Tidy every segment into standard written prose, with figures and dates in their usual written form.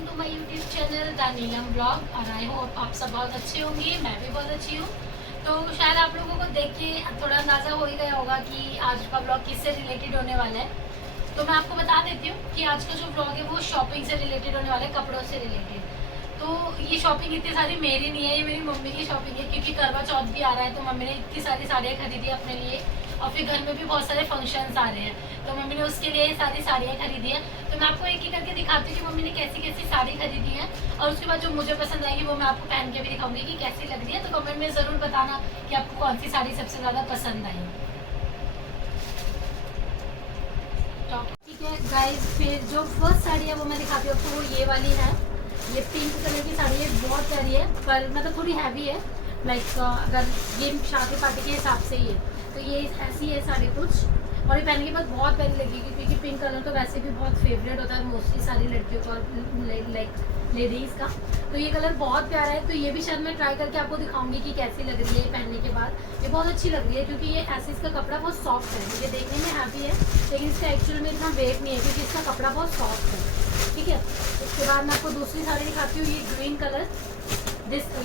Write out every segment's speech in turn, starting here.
Welcome to my YouTube channel the Neelam blog. और I hope आप सब बहुत अच्छे होंगे, मैं भी बहुत अच्छी हूँ। तो शायद आप लोगों को देख के थोड़ा अंदाज़ा हो ही गया होगा कि आज का ब्लॉग किससे रिलेटेड होने वाला है। तो मैं आपको बता देती हूँ कि आज का जो ब्लॉग है वो शॉपिंग से रिलेटेड होने वाला है, कपड़ों से रिलेटेड। तो ये शॉपिंग इतनी सारी मेरी नहीं है, ये मेरी मम्मी की शॉपिंग है, क्योंकि करवा चौथ भी आ रहा है तो मम्मी ने इतनी सारी साड़ियाँ खरीदी अपने लिए और फिर घर में भी बहुत सारे फंक्शंस आ रहे हैं तो मम्मी ने उसके लिए सारी साड़ियाँ खरीदी हैं। तो मैं आपको एक एक करके दिखाती हूँ कि मम्मी ने कैसी कैसी साड़ी खरीदी है और उसके बाद जो मुझे पसंद आएगी वो मैं आपको पहन के भी दिखाऊंगी कि कैसी लग रही है। तो कमेंट में ज़रूर बताना कि आपको कौन सी साड़ी सबसे ज़्यादा पसंद आई। ठीक है गाइस, फिर जो फर्स्ट साड़ी है वो मैं दिखाती हूँ आपको, वो ये वाली है। ये पिंक कलर की साड़ी है, बहुत प्यारी है पर मतलब थोड़ी हैवी है। लाइक अगर ये शादी पार्टी के हिसाब से ही है तो ये ऐसी है साड़ी कुछ। और ये पहनने के बाद बहुत प्यारी लगेगी क्योंकि पिंक कलर तो वैसे भी बहुत फेवरेट होता है मोस्टली सारी लड़कियों का और लाइक लेडीज़ का। तो ये कलर बहुत प्यारा है, तो ये भी शायद मैं ट्राई करके आपको दिखाऊंगी कि कैसी लग रही है पहनने के बाद। ये बहुत अच्छी लग रही है क्योंकि ये ऐसे इसका कपड़ा बहुत सॉफ्ट है, मुझे देखने में हैवी है लेकिन इसका एक्चुअल में इतना वेट नहीं है क्योंकि इसका कपड़ा बहुत सॉफ्ट है। ठीक है, उसके बाद मैं आपको दूसरी साड़ी दिखाती हूँ। ये ग्रीन कलर,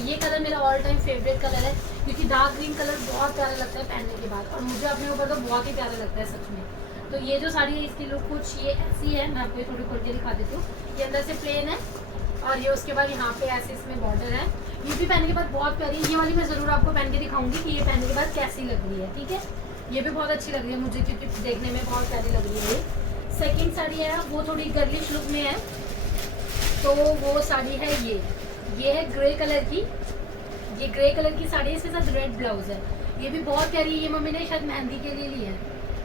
ये कलर मेरा ऑल टाइम फेवरेट कलर है क्योंकि डार्क ग्रीन कलर बहुत प्यारा लगता है पहनने के बाद और मुझे अपने ऊपर तो बहुत ही प्यारा लगता है सच में। तो ये जो साड़ी है इसकी लुक कुछ ये ऐसी है, मैं आपको थोड़ी खोल के दिखा देती हूँ। ये अंदर से प्लेन है और ये उसके बाद यहाँ पे ऐसे इसमें बॉर्डर है। ये भी पहनने के बाद बहुत प्यारी है, ये वाली मैं ज़रूर आपको पहन के दिखाऊंगी कि ये पहनने के बाद कैसी लग रही है। ठीक है, ये भी बहुत अच्छी लग रही है मुझे क्योंकि देखने में बहुत प्यारी लग रही है। ये सेकेंड साड़ी है, वो थोड़ी गर्लिश लुक में है। तो वो साड़ी है ये है ग्रे कलर की। ये ग्रे कलर की साड़ी है, इसके साथ रेड ब्लाउज है। ये भी बहुत प्यारी है। ये मम्मी ने शायद मेहंदी के लिए ली है,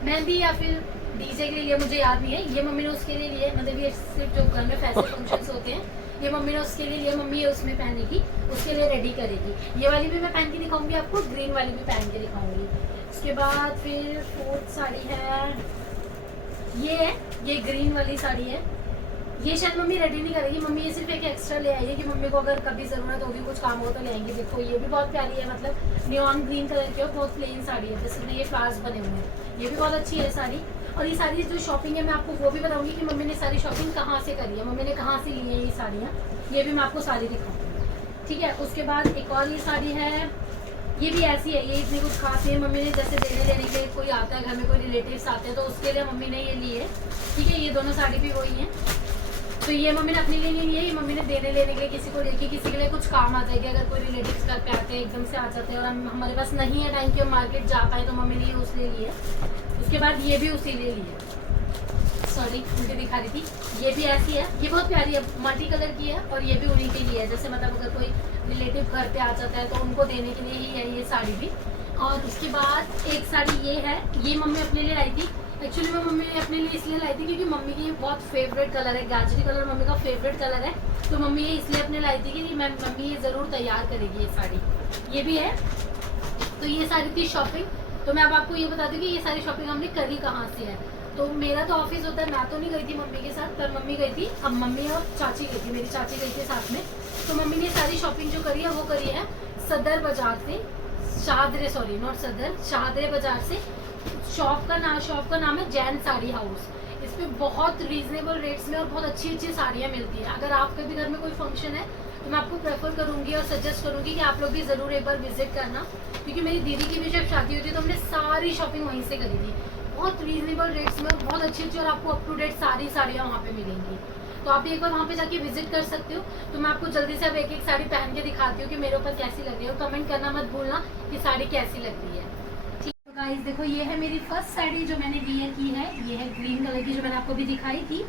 मेहंदी या फिर डीजे के लिए लिया, मुझे याद नहीं है। ये मम्मी ने उसके लिए लिया है, मतलब ये सिर्फ जो घर में फैशन फंक्शंस होते हैं ये मम्मी ने उसके लिए लिया। मम्मी है उसमें पहनने की, उसके लिए रेडी करेगी। ये वाली भी मैं पहन के दिखाऊंगी आपको, ग्रीन वाली भी पहन के दिखाऊंगी। उसके बाद फिर फोर्थ साड़ी है, ये ग्रीन वाली साड़ी है। ये शायद मम्मी रेडी नहीं करेगी, मम्मी ये सिर्फ एक एक्स्ट्रा ले आई है कि मम्मी को अगर कभी ज़रूरत होगी कुछ काम हो तो ले आएंगे। देखो ये भी बहुत प्यारी है, मतलब नियॉन ग्रीन कलर की और बहुत प्लेन साड़ी है जिसमें ये फ्लावर्स बने हुए हैं। ये भी बहुत अच्छी है साड़ी। और ये सारी जो शॉपिंग है मैं आपको वो भी बताऊंगी कि मम्मी ने सारी शॉपिंग कहाँ से करी है, मम्मी ने कहाँ से ली है ये साड़ियाँ, ये भी मैं आपको सारी दिखाऊंगी। ठीक है, उसके बाद एक और ये साड़ी है, ये भी ऐसी है। ये इतनी कुछ खास है, मम्मी ने जैसे देने लेने के कोई आता है घर में, कोई रिलेटिव्स आते हैं तो उसके लिए मम्मी ने ये ली है। ठीक है, ये दोनों साड़ी भी वही हैं। तो ये मम्मी ने अपने लिए नहीं है, ये मम्मी ने देने लेने के लिए किसी को लेके, किसी के लिए कुछ काम आ जाएगी। अगर कोई रिलेटिव्स घर पे आते हैं एकदम से आ जाते हैं और हमारे पास नहीं है टाइम कि हम मार्केट जा पाए तो मम्मी ने ये उसके लिए है। उसके बाद ये भी उसी लिए लिए, सॉरी मुझे दिखा रही थी। ये भी ऐसी है, ये बहुत प्यारी है, मल्टी कलर की है और ये भी उन्हीं के लिए है। जैसे मतलब अगर कोई रिलेटिव घर पे आ जाता है तो उनको देने के लिए ही है ये साड़ी भी। और उसके बाद एक साड़ी ये है, ये मम्मी अपने लिए लाई थी। एक्चुअली मैं मम्मी ने अपने लिए इसलिए लाई थी क्योंकि मम्मी की ये बहुत फेवरेट कलर है, गाजरी कलर मम्मी का फेवरेट कलर है। तो मम्मी ये इसलिए अपने लाई थी कि मम्मी ये ज़रूर तैयार करेगी ये साड़ी। ये भी है। तो ये सारी थी शॉपिंग। तो मैं अब आपको ये बता दूँ कि ये सारी शॉपिंग हमने करी कहाँ से है। तो मेरा तो ऑफिस होता है, मैं तो नहीं गई थी मम्मी के साथ, पर मम्मी गई थी। अब मम्मी और चाची गई थी, मेरी चाची गई थी साथ में। तो मम्मी ने सारी शॉपिंग जो करी है वो करी है सदर बाजार से, शाहदरे, सॉरी नॉट सदर, शाहदरे बाजार से। शॉप का नाम है जैन साड़ी हाउस। इसमें बहुत रीजनेबल रेट्स में और बहुत अच्छी अच्छी साड़ियाँ मिलती हैं। अगर आपके भी घर में कोई फंक्शन है तो मैं आपको प्रेफर करूँगी और सजेस्ट करूँगी कि आप लोग भी ज़रूर एक बार विजिट करना, क्योंकि मेरी दीदी की भी जब शादी हुई थी तो हमने सारी शॉपिंग वहीं से करी थी, बहुत रीजनेबल रेट्स में और बहुत अच्छी अच्छी, और आपको अप टू डेट सारी साड़ियाँ वहाँ पे मिलेंगी। तो आप एक बार वहाँ पे जाके विजिट कर सकते हो। तो मैं आपको जल्दी से अब एक एक साड़ी पहन के दिखाती हूँ कि मेरे ऊपर कैसी लग रही है। कमेंट करना मत भूलना कि साड़ी कैसी लग रही है। ठीक है गाइस, देखो ये है मेरी फर्स्ट साड़ी जो मैंने वियर की है। ये है ग्रीन कलर की जो मैंने आपको भी दिखाई थी।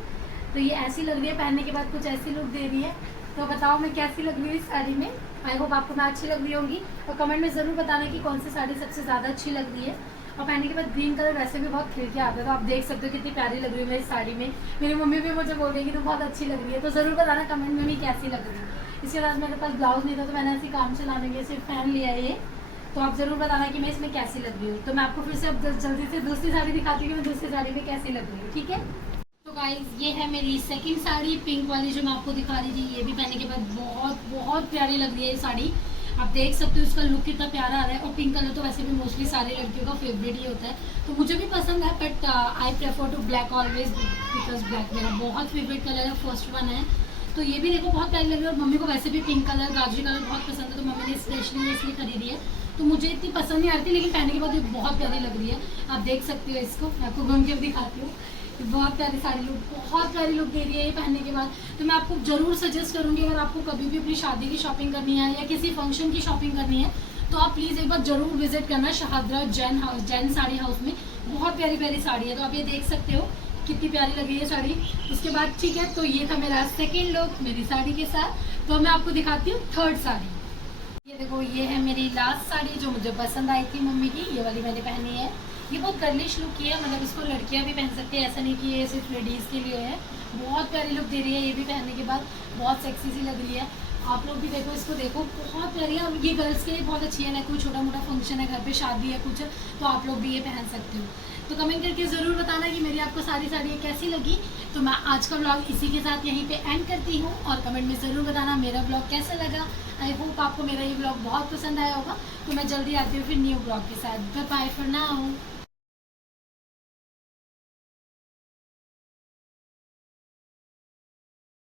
तो ये ऐसी लग रही है, पहनने के बाद कुछ ऐसी लुक दे रही है। तो बताओ मैं कैसी लग रही हूँ इस साड़ी में। आई होप आपको मैं अच्छी लग रही होंगी और कमेंट में ज़रूर बताना कि कौन सी साड़ी सबसे ज़्यादा अच्छी लग रही है। और पहनने के बाद ग्रीन कलर वैसे भी बहुत खिल के आता है, तो आप देख सकते हो कितनी प्यारी लग रही है मेरी साड़ी में। मेरी मम्मी भी मुझे बोल रही है कि तो बहुत अच्छी लग रही है। तो ज़रूर बताना कमेंट में भी कैसी लग रही है। इसके बाद मेरे पास ब्लाउज नहीं था तो मैंने ऐसी काम चलाने के सिर्फ फैन लिया है ये। तो आप ज़रूर बताना कि मैं इसमें कैसी लग रही हूँ। तो मैं आपको फिर से अब जल्दी से दूसरी साड़ी दिखाती हूँ कि मैं दूसरी साड़ी में कैसी लग रही हूँ। ठीक है, तो गाइस ये है मेरी सेकंड साड़ी, पिंक वाली जो मैं आपको दिखा रही थी। ये भी पहनने के बाद बहुत बहुत प्यारी लग रही है ये साड़ी। आप देख सकते हो इसका लुक कितना प्यारा आ रहा है। और पिंक कलर तो वैसे भी मोस्टली सारी लड़कियों का फेवरेट ही होता है, तो मुझे भी पसंद है, but I prefer to black always because black मेरा बहुत फेवरेट कलर है, फर्स्ट वन है। तो ये भी देखो बहुत प्यारी लग रही है, और मम्मी को वैसे भी पिंक कलर, गाजरी कलर बहुत पसंद है, तो मम्मी ने स्पेशली इसलिए खरीदी है। तो मुझे इतनी पसंद नहीं आती, लेकिन पहनने के बाद ये बहुत प्यारी लग रही है। आप देख सकते हो इसको, मैं आपको घूम के भी दिखाती हूँ। बहुत प्यारी साड़ी लुक, बहुत प्यारी लुक दे रही है ये पहनने के बाद। तो मैं आपको जरूर सजेस्ट करूँगी, अगर आपको कभी भी अपनी शादी की शॉपिंग करनी है या किसी फंक्शन की शॉपिंग करनी है, तो आप प्लीज़ एक बार जरूर विजिट करना शहादरा जैन साड़ी हाउस में। बहुत प्यारी प्यारी साड़ी है। तो आप ये देख सकते हो कितनी प्यारी लगी है साड़ी। उसके बाद ठीक है, तो ये था मेरा सेकेंड लुक मेरी साड़ी के साथ। तो मैं आपको दिखाती हूँ थर्ड साड़ी। ये देखो, ये है मेरी लास्ट साड़ी जो मुझे पसंद आई थी मम्मी की, ये वाली मैंने पहनी है। ये बहुत गर्लिश लुक की है, मतलब इसको लड़कियां भी पहन सकती है, ऐसा नहीं कि ये सिर्फ लेडीज़ के लिए है। बहुत प्यारी लुक दे रही है ये भी, पहनने के बाद बहुत सेक्सी सी लग रही है। आप लोग भी देखो, इसको देखो, बहुत प्यारी है। और ये गर्ल्स के लिए बहुत अच्छी है ना, कोई छोटा मोटा फंक्शन है, घर पे शादी है कुछ, तो आप लोग भी ये पहन सकते हो। तो कमेंट करके ज़रूर बताना कि मेरी आपको सारी साड़ियाँ कैसी लगी। तो मैं आज का ब्लॉग इसी के साथ यहीं पे एंड करती हूँ, और कमेंट में ज़रूर बताना मेरा ब्लॉग कैसा लगा। आई होप आपको मेरा ये ब्लॉग बहुत पसंद आया होगा। तो मैं जल्दी आती हूँ फिर न्यू ब्लॉग के साथ। Bye bye for now.